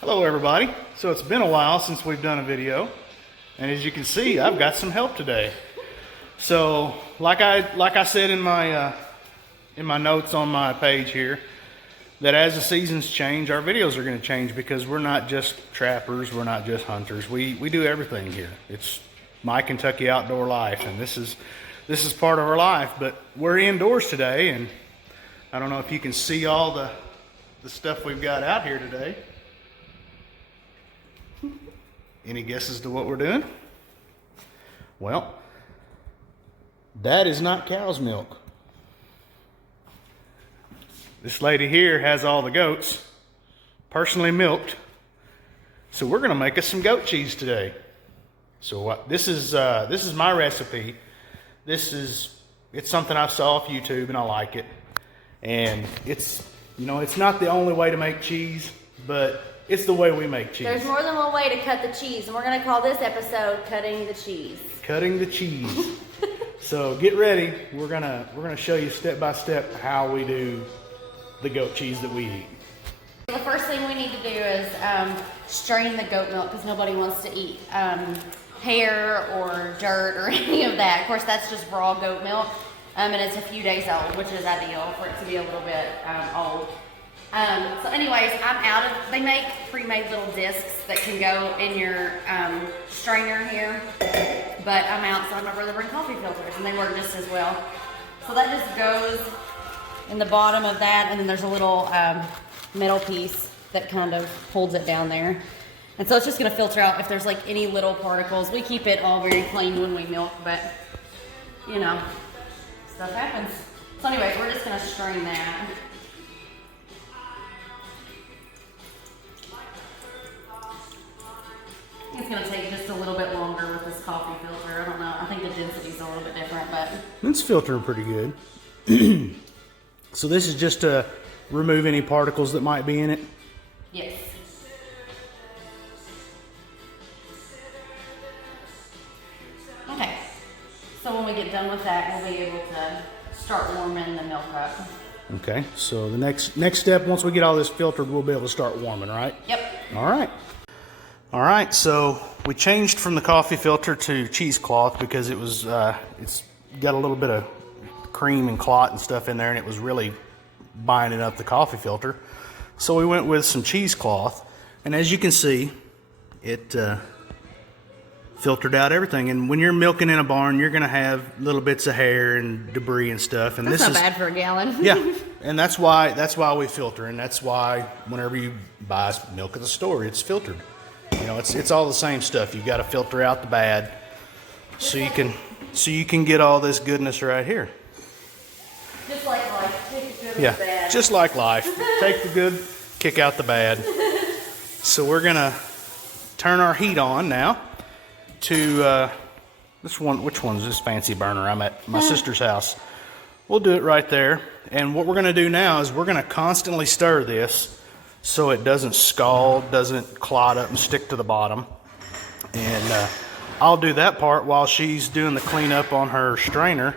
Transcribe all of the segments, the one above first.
Hello everybody. So it's been a while since we've done a video, and as you can see, I've got some help today. So like I said in my notes on my page here, that as the seasons change, our videos are going to change because we're not just trappers, we're not just hunters. We do everything here. It's my Kentucky outdoor life, and this is part of our life. But we're indoors today, and I don't know if you can see all the stuff we've got out here today. Any guesses to what we're doing? Well, that is not cow's milk. This lady here has all the goats, personally milked. So we're gonna make us some goat cheese today. So this is my recipe. It's something I saw off YouTube and I like it. And it's not the only way to make cheese, but it's the way we make cheese. There's more than one way to cut the cheese, and we're going to call this episode Cutting the Cheese. Cutting the cheese. So get ready. We're gonna show you step by step how we do the goat cheese that we eat. The first thing we need to do is strain the goat milk because nobody wants to eat hair or dirt or any of that. Of course, that's just raw goat milk, and it's a few days old, which is ideal for it to be a little bit old. So anyways, they make pre-made little discs that can go in your strainer here, but I'm out, so my brother bring coffee filters, and they work just as well. So that just goes in the bottom of that, and then there's a little metal piece that kind of holds it down there. And so it's just gonna filter out if there's like any little particles. We keep it all very clean when we milk, but stuff happens. So anyways, we're just gonna strain that. It's going to take just a little bit longer with this coffee filter. I don't know. I think the density's a little bit different, but It's filtering pretty good. So this is just to remove any particles that might be in it. yes. Okay. So when we get done with that, we'll be able to start warming the milk up. Okay. So the next step, once we get all this filtered, we'll be able to start warming, right? Yep. All right, so we changed from the coffee filter to cheesecloth because it's got a little bit of cream and clot and stuff in there, and it was really binding up the coffee filter. So we went with some cheesecloth, and as you can see, it filtered out everything. And when you're milking in a barn, you're gonna have little bits of hair and debris and stuff. And That's not bad for a gallon. Yeah, and that's why we filter, and that's why whenever you buy milk at the store, it's filtered. It's all the same stuff. You got to filter out the bad, so you can get all this goodness right here. Just like life, take the good with the bad. Just like life. Take the good, kick out the bad. So we're gonna turn our heat on now to this one. Which one's this fancy burner? I'm at my sister's house. We'll do it right there. And what we're gonna do now is we're gonna constantly stir this so it doesn't scald, doesn't clot up and stick to the bottom. And I'll do that part while she's doing the cleanup on her strainer.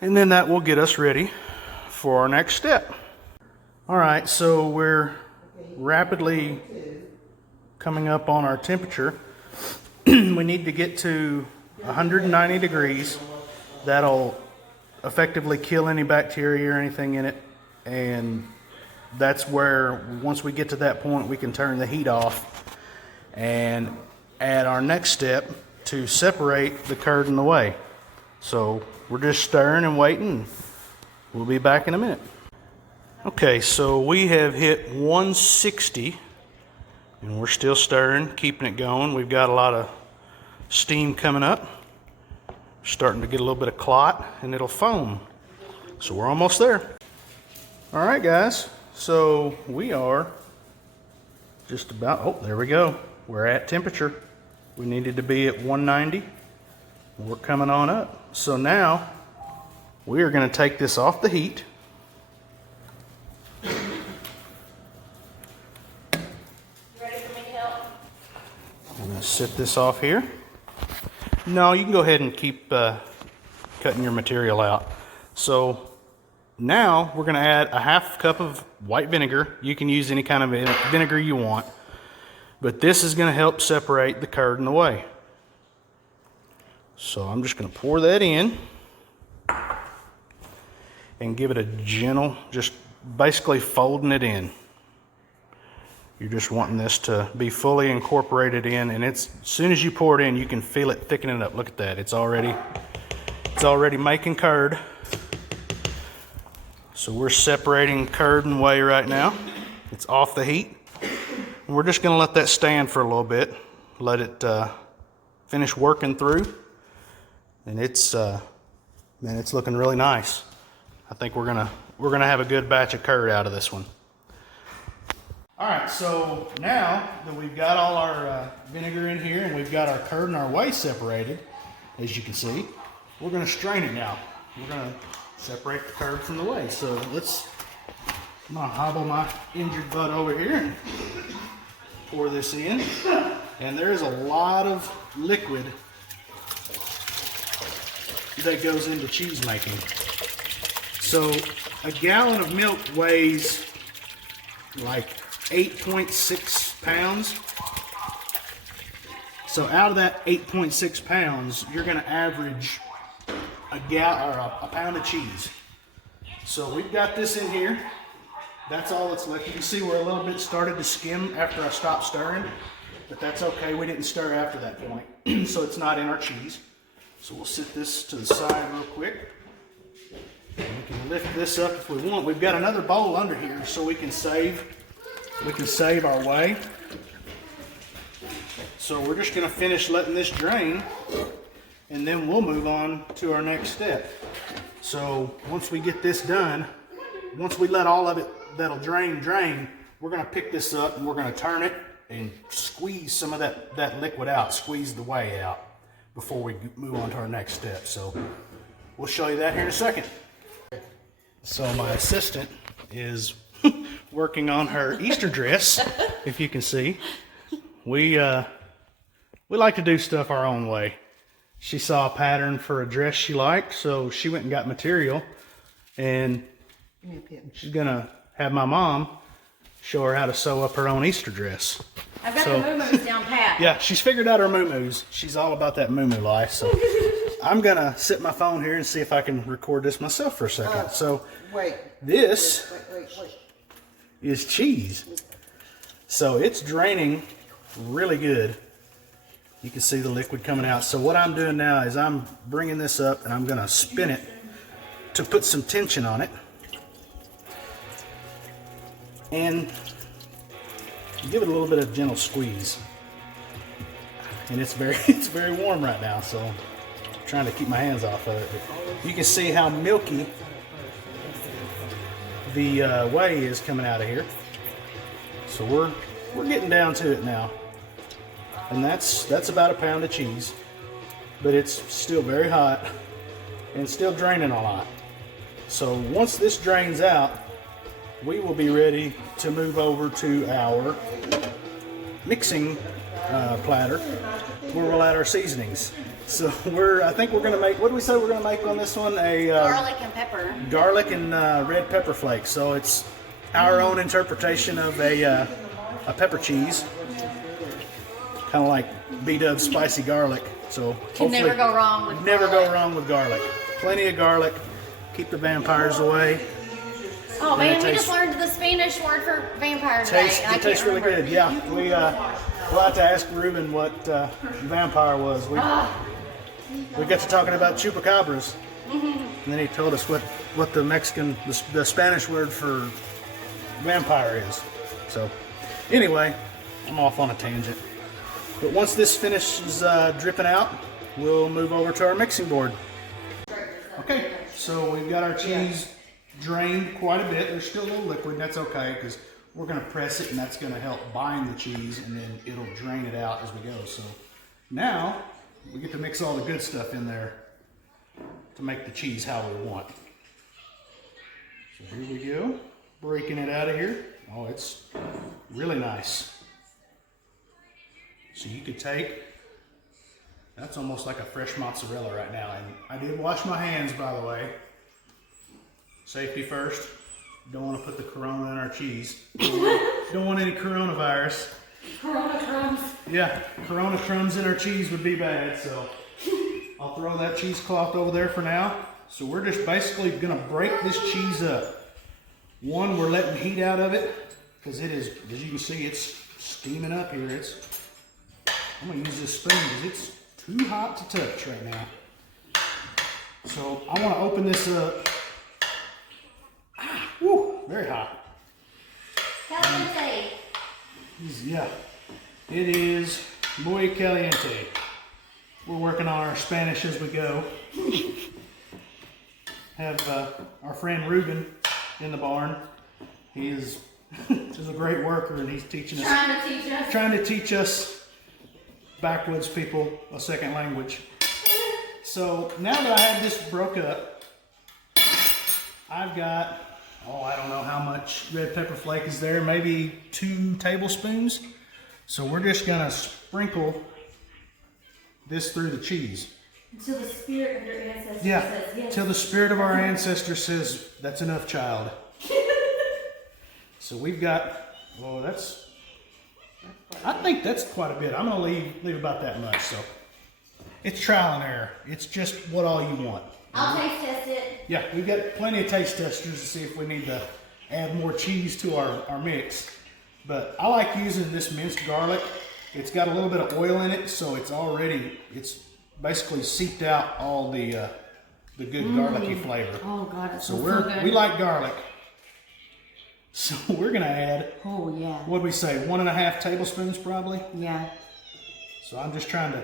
And then that will get us ready for our next step. All right, so we're rapidly coming up on our temperature. We need to get to 190 degrees. That'll effectively kill any bacteria or anything in it. And that's where, once we get to that point, we can turn the heat off and add our next step to separate the curd and the whey. So we're just stirring and waiting. We'll be back in a minute. Okay, so we have hit 160 and we're still stirring, keeping it going. We've got a lot of steam coming up, starting to get a little bit of clot, and it'll foam. So we're almost there. All right, guys. So we are just about, oh, there we go. We're at temperature. We needed to be at 190. We're coming on up. So now we are going to take this off the heat. You ready for me to help? I'm going to set this off here. No, you can go ahead and keep cutting your material out. So now we're going to add a half cup of white vinegar. You can use any kind of vinegar you want. But this is going to help separate the curd and the whey. So I'm just going to pour that in and give it a gentle, just basically folding it in. You're just wanting this to be fully incorporated in, and it's, as soon as you pour it in, you can feel it thickening up. Look at that. It's already making curd. So we're separating curd and whey right now. It's off the heat. And we're just going to let that stand for a little bit. Let it finish working through. And it's man, it's looking really nice. I think we're gonna have a good batch of curd out of this one. All right, so now that we've got all our vinegar in here and we've got our curd and our whey separated, as you can see, we're gonna strain it now. We're gonna separate the curd from the whey. So I'm gonna hobble my injured butt over here and pour this in. And there is a lot of liquid that goes into cheese making. So a gallon of milk weighs like 8.6 pounds. So out of that 8.6 pounds, you're going to average a pound of cheese. So we've got this in here. That's all that's left. You can see we're a little bit started to skim after I stopped stirring, but that's okay. We didn't stir after that point, so it's not in our cheese. So we'll set this to the side real quick. And we can lift this up if we want. We've got another bowl under here, so we can save our whey. So we're just going to finish letting this drain, and then we'll move on to our next step. So once we get this done, once we let all of it that'll drain, we're going to pick this up and we're going to turn it and squeeze some of that liquid out, squeeze the whey out before we move on to our next step. So we'll show you that here in a second. So my assistant is working on her Easter dress, if you can see. We like to do stuff our own way. She saw a pattern for a dress she liked, so she went and got material, and she's gonna have my mom show her how to sew up her own Easter dress. I've got the moo-moos down pat. Yeah, she's figured out her moo-moos. She's all about that moo-moo life. So I'm gonna sit my phone here and see if I can record this myself for a second. So this is cheese. So it's draining really good. You can see the liquid coming out. So what I'm doing now is I'm bringing this up and I'm gonna spin it to put some tension on it. And give it a little bit of gentle squeeze. And it's very warm right now, so I'm trying to keep my hands off of it. But you can see how milky the whey is coming out of here. So we're getting down to it now. And that's about a pound of cheese. But it's still very hot and still draining a lot. So once this drains out, we will be ready to move over to our mixing platter where we'll add our seasonings. So I think we're gonna make, what do we say we're gonna make on this one? Garlic and pepper. Garlic and red pepper flakes. So it's our own interpretation of a pepper cheese. Kind of like B-Dub's spicy garlic. So Can never go wrong with never garlic. go wrong with garlic. Plenty of garlic. Keep the vampires away. Oh man, we just learned the Spanish word for vampire today. It tastes really good. Yeah, we'll have to ask Ruben what vampire was. We got to talking about chupacabras, and then he told us what the Spanish word for vampire is. So anyway, I'm off on a tangent. But once this finishes dripping out, we'll move over to our mixing board. Okay, so we've got our cheese drained quite a bit. There's still a little liquid, and that's okay because we're going to press it and that's going to help bind the cheese, and then it'll drain it out as we go. So now we get to mix all the good stuff in there to make the cheese how we want. So here we go, breaking it out of here. Oh, it's really nice. So you could take, that's almost like a fresh mozzarella right now. And I did wash my hands, by the way. Safety first. Don't want to put the corona in our cheese. Don't want any coronavirus. Corona crumbs. Yeah, Corona crumbs in our cheese would be bad, so I'll throw that cheesecloth over there for now. So we're just basically gonna break this cheese up. One, we're letting heat out of it, because it is, as you can see, it's steaming up here. I'm gonna use this spoon because it's too hot to touch right now. So I wanna open this up. Woo, very hot. Caliente. Yeah, it is muy caliente. We're working on our Spanish as we go. Have our friend Ruben in the barn. He is a great worker, and he's teaching us. Trying to teach us backwoods people a second language. So now that I have this broke up, I've got, I don't know how much red pepper flake is there, maybe 2 tablespoons. So we're just gonna sprinkle this through the cheese. Until the spirit of your ancestors Yeah, says yes. till the spirit of our ancestors says, that's enough, child. So we've got, I think that's quite a bit. I'm gonna leave about that much, so. It's trial and error. It's just what all you want. I'll taste test it. Yeah, we've got plenty of taste testers to see if we need to add more cheese to our mix. But I like using this minced garlic. It's got a little bit of oil in it, so it's basically seeped out all the good garlicky flavor. Oh God, it's So so good. we like garlic. So we're gonna add, Oh yeah. what'd we say, 1.5 tablespoons probably? Yeah. So I'm just trying to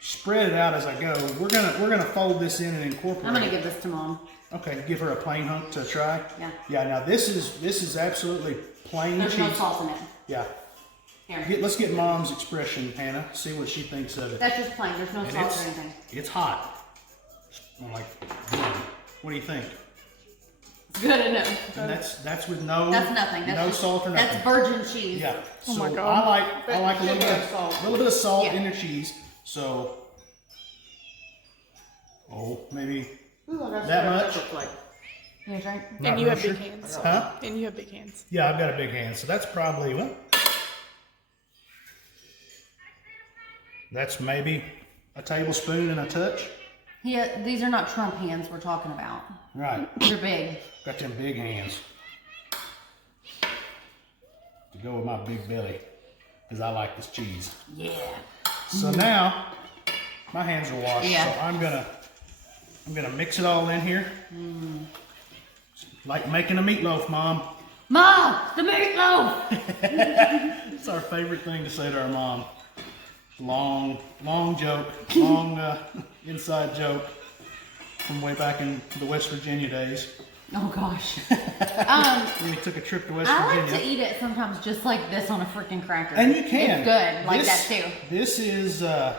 spread it out as I go. We're gonna fold this in and incorporate. I'm gonna give this to Mom. Okay, give her a plain hunk to try. Yeah. Yeah. Now this is absolutely plain There's cheese. no salt in it. Yeah. Here. Let's get Mom's expression, Hannah. See what she thinks of it. That's just plain. There's no And salt or anything. it's hot. I'm like, what do you think? Good enough. And that's with no. That's nothing. That's no just, salt or nothing. That's virgin cheese. Yeah. Oh So my God. I like a little bit of salt Yeah. in the cheese. So maybe that much. You drink? Not And you have real big sure. hands. Huh? And you have big hands. Yeah, I've got a big hand, so that's probably that's maybe a tablespoon and a touch. Yeah, these are not Trump hands we're talking about. Right. They're big. Got them big hands to go with my big belly, because I like this cheese. Yeah. So now my hands are washed. Yeah. So I'm gonna mix it all in here, like making a meatloaf, Mom. Mom, the meatloaf. It's our favorite thing to say to our mom. Long joke, long inside joke from way back in the West Virginia days. Oh gosh. When we took a trip to West I Virginia. like to eat it sometimes just like this on a freaking cracker. And you can. It's good like This- that too. This is not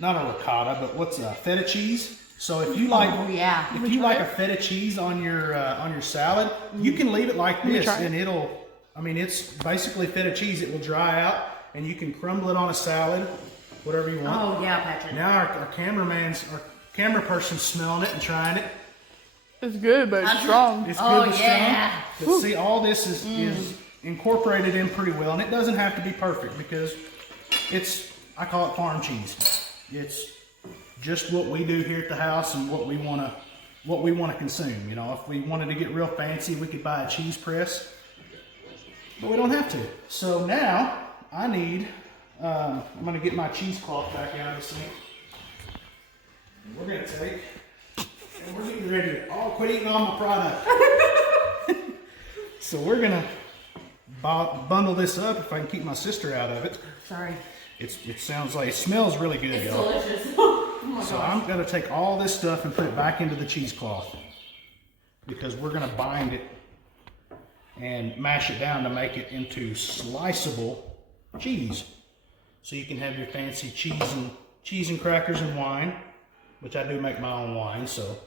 a ricotta, but what's a feta cheese? So if you like, Oh, yeah. if you like a feta cheese on your salad, you can leave it like this, try it. and it's basically feta cheese. It will dry out, and you can crumble it on a salad, whatever you want. Oh yeah, Patrick. Now our camera person's smelling it and trying it. It's good, but it's strong. It's Oh, good but yeah. strong. But see, all this is incorporated in pretty well, and it doesn't have to be perfect because I call it farm cheese. It's just what we do here at the house and what we want to consume. You know, if we wanted to get real fancy, we could buy a cheese press, but we don't have to. So now I need. I'm going to get my cheesecloth back out of the sink. And we're going to take. And we're getting ready to quit eating all my product. So we're gonna bundle this up if I can keep my sister out of it. Sorry. It smells really good, It's y'all. delicious. So I'm gonna take all this stuff and put it back into the cheesecloth because we're gonna bind it and mash it down to make it into sliceable cheese. So you can have your fancy cheese and crackers and wine, which I do make my own wine, so.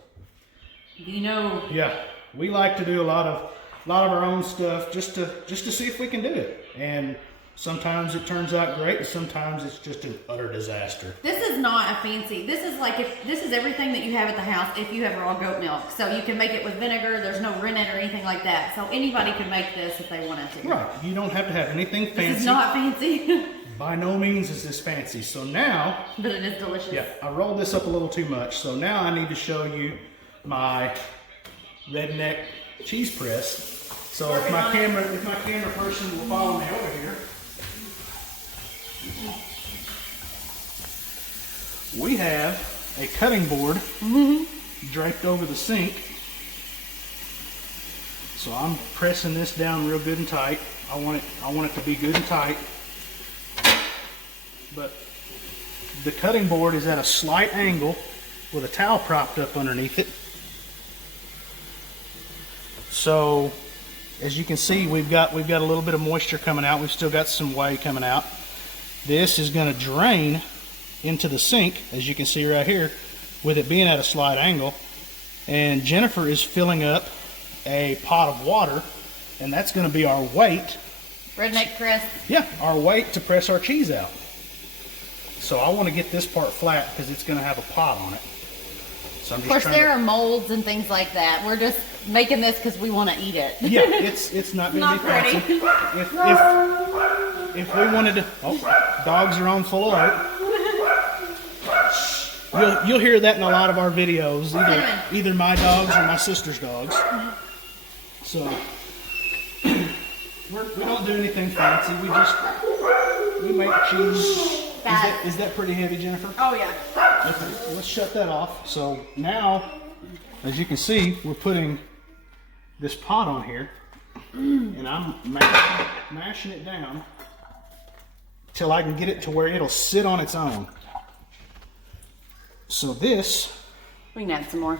You know, Yeah, we like to do a lot of our own stuff just to see if we can do it. And Sometimes it turns out great, and sometimes it's just an utter disaster. This is not a fancy. This is like if this is everything that you have at the house if you have raw goat milk. So you can make it with vinegar. There's no rennet or anything like that. So anybody could make this if they wanted to. Right. You don't have to have anything fancy. This is not fancy, By no means is this fancy. So now, but it is delicious. yeah, I rolled this up a little too much. So now I need to show you my redneck cheese press. So if my camera person will follow me over here. We have a cutting board draped over the sink. So I'm pressing this down real good and tight. I want it to be good and tight. But the cutting board is at a slight angle with a towel propped up underneath it. So as you can see, we've got a little bit of moisture coming out. We've still got some whey coming out. This is going to drain into the sink, as you can see right here, with it being at a slight angle. And Jennifer is filling up a pot of water, and that's going to be our weight. Redneck Chris. Yeah, our weight to press our cheese out. So I want to get this part flat because it's going to have a pot on it. So I'm just Of course, trying there to, are molds and things like that. We're just making this because we want to eat it. yeah, it's not going to Not be fancy. pretty. If we wanted to, dogs are on full alert. You'll hear that in a lot of our videos, either my dogs or my sister's dogs. So we don't do anything fancy. We make cheese. Is that pretty heavy, Jennifer? Oh yeah. Okay, let's shut that off. So now, as you can see, we're putting this pot on here, and I'm mashing it down till I can get it to where it'll sit on its own. So this, We can add some more.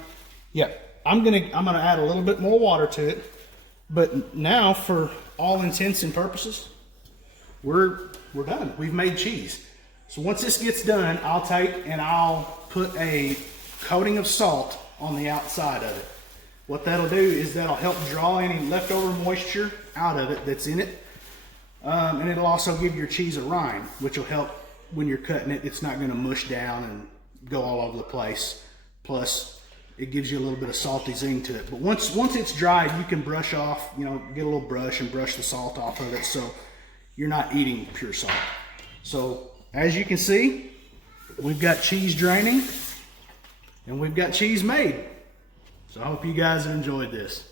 yeah, I'm gonna add a little bit more water to it, but now for all intents and purposes, we're done. We've made cheese. So once this gets done, I'll put a coating of salt on the outside of it. What that'll do is that'll help draw any leftover moisture out of it that's in it. And it'll also give your cheese a rind, which will help when you're cutting it. It's not gonna mush down and go all over the place. Plus, it gives you a little bit of salty zing to it. But once it's dried, you can brush off, get a little brush and brush the salt off of it so you're not eating pure salt. So as you can see, we've got cheese draining and we've got cheese made. So I hope you guys have enjoyed this.